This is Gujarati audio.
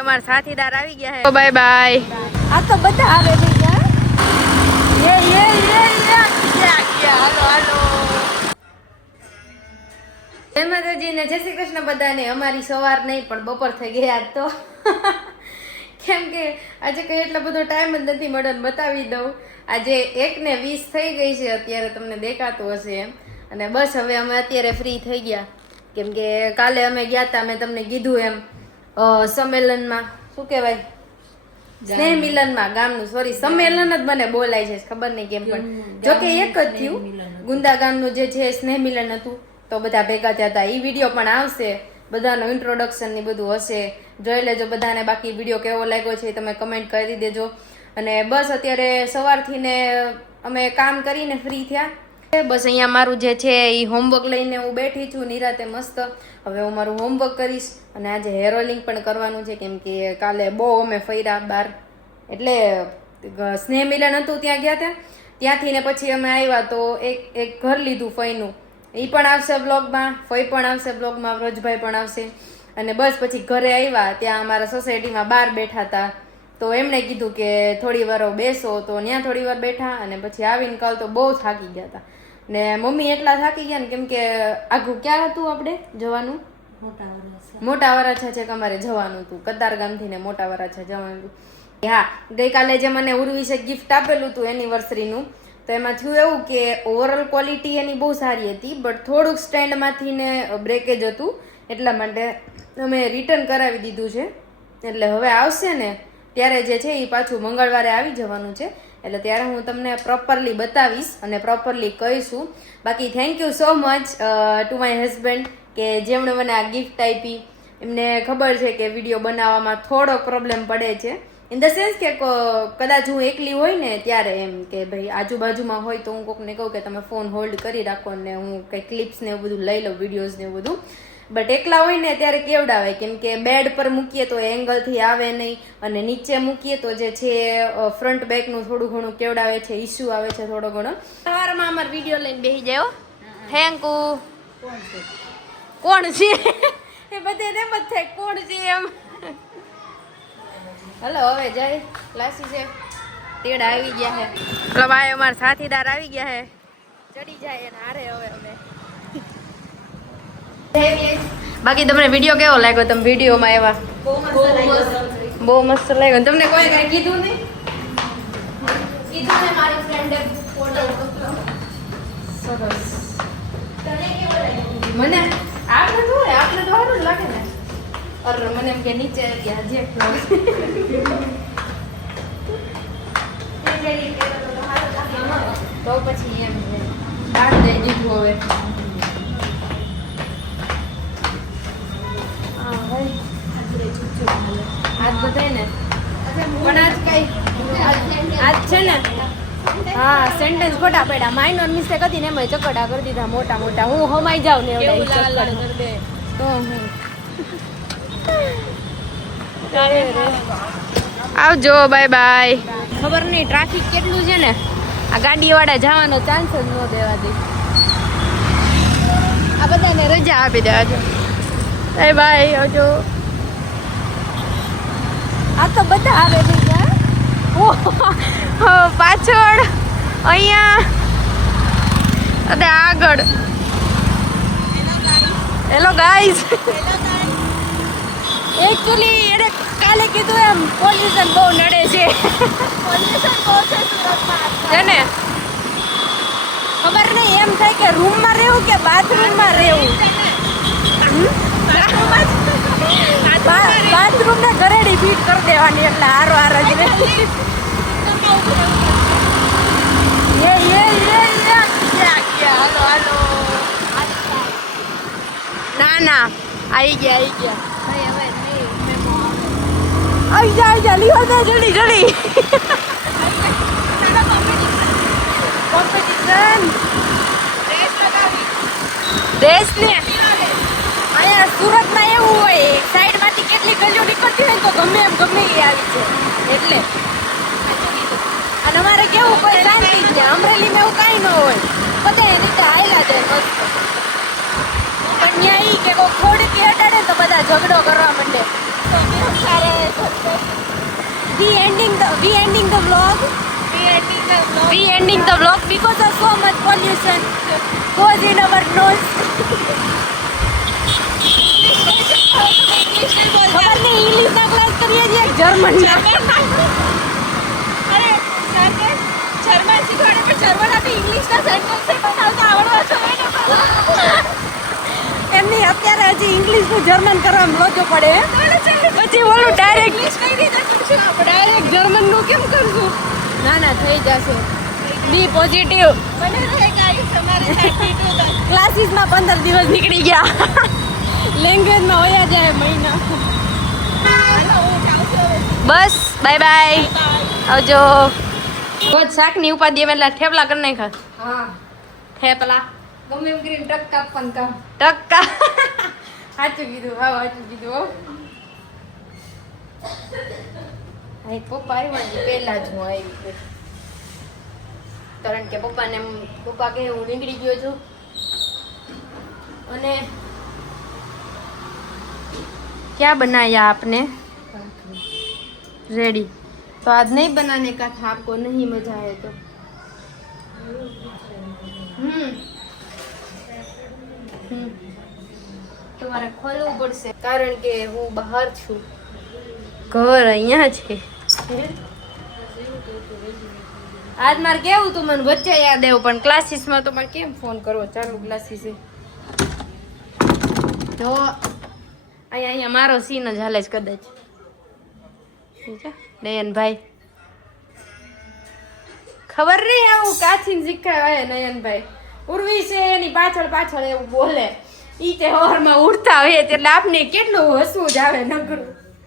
અમારા સાથીદાર આવી ગયા છે. Bye bye. આ તો બધા આવે છે. હાલો હાલો. જય માતાજી ને જય શ્રી કૃષ્ણ બધાને. અમારી સવાર નહીં પણ બપોર થઈ ગઈ આજ તો. કેમ કે આજે કઈ એટલો બધો ટાઈમ જ નથી મળ્યો. બતાવી દઉં, આજે 1:20 થઈ ગઈ છે અત્યારે, તમને દેખાતું હશે એમ. અને બસ હવે અમે અત્યારે ફ્રી થઈ ગયા, કેમ કે કાલે અમે ગયા હતા, મેં તમને કીધું એમ, સંમેલનમાં, શું કહેવાય, સ્નેહ મિલનમાં, ગામનું, સોરી સંમેલન જ મને બોલાય છે, ખબર નહીં કેમ, પણ જોકે એક જ થયું. ગુંદા ગામનું જે છે સ્નેહ મિલન હતું, તો બધા ભેગા થયા હતા. એ વિડીયો પણ આવશે, બધાનું ઇન્ટ્રોડક્શન ની બધું હશે, જોઈ લેજો બધાને. બાકી વિડીયો કેવો લાગ્યો છે તમે કમેન્ટ કરી દેજો. અને બસ અત્યારે સવારથી ને અમે કામ કરીને ફ્રી થયા. બસ અહીંયા મારું જે છે એ હોમવર્ક લઈને હું બેઠી છું નિરાતે મસ્ત. હવે હું મારું હોમવર્ક કરીશ. અને આજે હેર ઓઇલિંગ પણ કરવાનું છે, કેમ કે કાલે બહુ અમે ફર્યા બહાર, એટલે સ્નેહ મિલન હતું ત્યાં ગયા હતા. ત્યાંથી ને પછી અમે આવ્યા તો એક ઘર લીધું ફઈનું, એ પણ આવશે બ્લોગમાં, ફઈ પણ આવશે બ્લોગમાં, વ્રજભાઈ પણ આવશે. અને બસ પછી ઘરે આવ્યા, ત્યાં અમારા સોસાયટીમાં બહાર બેઠા હતા, તો એમણે કીધું કે થોડી વાર બેસો, તો ત્યાં થોડી વાર બેઠા. અને પછી આવીને કાલ તો બહુ થાકી ગયા હતા. ને મમ્મી એટલા થાકી ગયા ને, કેમ કે આઘું ક્યાં હતું આપણે જવાનું, મોટા વરાછા છે કે અમારે જવાનું હતું, કતારગામથી ને મોટા વરાછા જવાનું હતું. હા, ગઈકાલે જે મને ઉર્વિશે ગિફ્ટ આપેલું હતું એનિવર્સરીનું, તો એમાં થયું એવું કે ઓવરઓલ ક્વોલિટી એની બહુ સારી હતી, બટ થોડુંક સ્ટેન્ડમાંથી ને બ્રેકેજ હતું, એટલા માટે અમે રિટર્ન કરાવી દીધું છે. એટલે હવે આવશે ને ત્યારે જે છે એ પાછું મંગળવારે આવી જવાનું છે, એટલે ત્યારે હું તમને પ્રોપરલી બતાવીશ અને પ્રોપરલી કહીશું. બાકી thank you so much to my husband, કે જેમણે મને આ ગિફ્ટ આપી. એમને ખબર છે કે વિડીયો બનાવવામાં થોડો પ્રોબ્લેમ પડે છે, ઇન ધ સેન્સ કે કદાચ હું એકલી હોય ને ત્યારે, એમ કે ભાઈ આજુબાજુમાં હોય તો હું કોકને કહું કે તમે ફોન હોલ્ડ કરી રાખો ને હું કંઈ ક્લિપ્સ ને એવું બધું લઈ લઉં, વિડીયોઝ ને એવું બધું. બટ એકલા હોય ને ત્યારે કેવડાવે, કેમ કે બેડ પર મૂકીએ તો એંગલથી આવે નહીં, અને નીચે મૂકીએ તો જે છે ફ્રન્ટ બેકનું થોડું ઘણું કેવડાવે છે, ઇસ્યુ આવે છે થોડો ઘણો. સવારમાં અમારો વિડીયો લઈને બેસી જાય. Thank you. કોણ છે એ બધે એમ જ થાય, કોણ છે એમ. હલો હવે જાય ક્લાસી છે, તેડા આવી ગયા છે. એટલે ભાઈ અમારા સાથીદાર આવી ગયા છે, ચડી જાય એને હારે હવે અમે. બાકી તમને વિડીયો કેવો લાગ્યો? તમે વિડીયોમાં આવ્યા, બહુ મસ્ત લાગ્યો. તમને કોઈ કઈ કીધું નહીં? કીધું ને મારી ફ્રેન્ડે સરસ. મને આપણે તો હોય, આપણે તો સારું જ લાગે ને. અરે મને એમ કે નીચે ગયા જે તો પછી એમ દાળ દઈ દીધું હવે. આજ બધાય ને પણ આજ કઈ આજ છે ને, હા સેન્ટેન્સ ખોટા પડ્યા, માઇનર મિસ્ટેક હતી ને એમાં ચકડા કરી દીધા મોટા મોટા. હું હમાઈ જાઉં ને એવડા તો હું આવજો, બાય બાય. ખબર નહીં ટ્રાફિક કેટલું છે ને, આ ગાડીવાળા જવાનો ચાન્સ જ ન દેવા દે. આ બધાને રજા આપી દેવાજો. બાય બાય, આવજો. આ તો બધા આવે છે પાછળ, અહીંયા અને આગળ. Hello guys. એકચ્યુઅલી એને કાલે કીધું એમ પોલ્યુશન બહુ નડે છે. પોલ્યુશન બહુ છે સુરતમાં છે ને. ખબર નહીં એમ થાય કે રૂમમાં રહેવું કે બાથરૂમમાં રહેવું. બાથરૂમ ને ઘરેડી ફીટ કરી દેવાની, એટલે હારો હારો જ રહે. હાલો હાલો. ના ના, આવી ગયા આવી જા લીવર દે જલ્દી જલ્દી. કોમ્પિટિશન દેશ ને અહીંયા સુરતમાં એવું હોય, સાઈડમાંથી કેટલી ગલીઓ નીકળતી હોય તો ગમે એમ ગમે એ આવી છે, એટલે. અને અમારે કેવું કોઈ શાંતિ છે, અમરેલીમાં એવું કાંઈ ન હોય, બધા એ રીતે હાયલા જાય મસ્ત. પણ ત્યાં ઈ કે કોઈ ખોડકી હટાડે તો બધા ઝઘડો કરવા માંડે. we ending the vlog. We ending the vlog because of so much pollution goes in our nose. ખબર નહીં ઇંગ્લિશના ક્લાસ કરીએ છીએ જર્મનના. અરે જર્મન શીખવાડે પણ જર્મન આપી ઇંગ્લિશના સેન્ટેન્સ બનાવતા આવડવા જોઈએ ને. એમની અત્યારે હજી ઇંગ્લિશનું જર્મન કરવામાં લોચો પડે. પછી ઓલું ડાયરેક્ટ ઇંગ્લિશ કઈ રીતે કરશું આપણે? ડાયરેક્ટ જર્મનનું કેમ કરશું? ના ના થઈ જશે. B positive. મને રહે ગાઈસ અમારે 32 ક્લાસીસમાં 15 દિવસ નીકળી ગયા. લેંગ્વેજમાં હોયા જાય મહિના. બસ બાય બાય, આવજો. રોજ શાકની ઉપાધિ એટલે થેપલા કરી નાખ્યા. હા થેપલા ગમે એમ કરીને ટક્કા પણ કામ. ટક્કા. સાચું કીધું, હા સાચું કીધું. હો હા પપ્પા આવ્યા ને પહેલા જ હું આવી, કારણ કે પપ્પા કહે હું નીકળી ગયો છું અને क्या बनाया आपने? रेडी. तो आज नहीं बनाने का था आपको, नहीं मजा आए तो. તમારે ખોલવું પડશે કારણ કે હું બહાર છું, ઘર અહીંયા છે. આજ મારે કેવું તું મને વચ્ચે યાદ આવ્યું, પણ ક્લાસીસમાં તો મારે કેમ ફોન કરવો, ચાલુ ક્લાસીસ તો અહીંયા મારો સીન જ હાલે જ કદાચ. નયનભાઈ ખબર નહીં આવું કાચીને શીખાય નયનભાઈ. ઉર્વી છે એની પાછળ એવું બોલે, ઈ તે હોરમાં ઉડતા હોય એટલે આપને કેટલું હસવું જ આવે નકરું.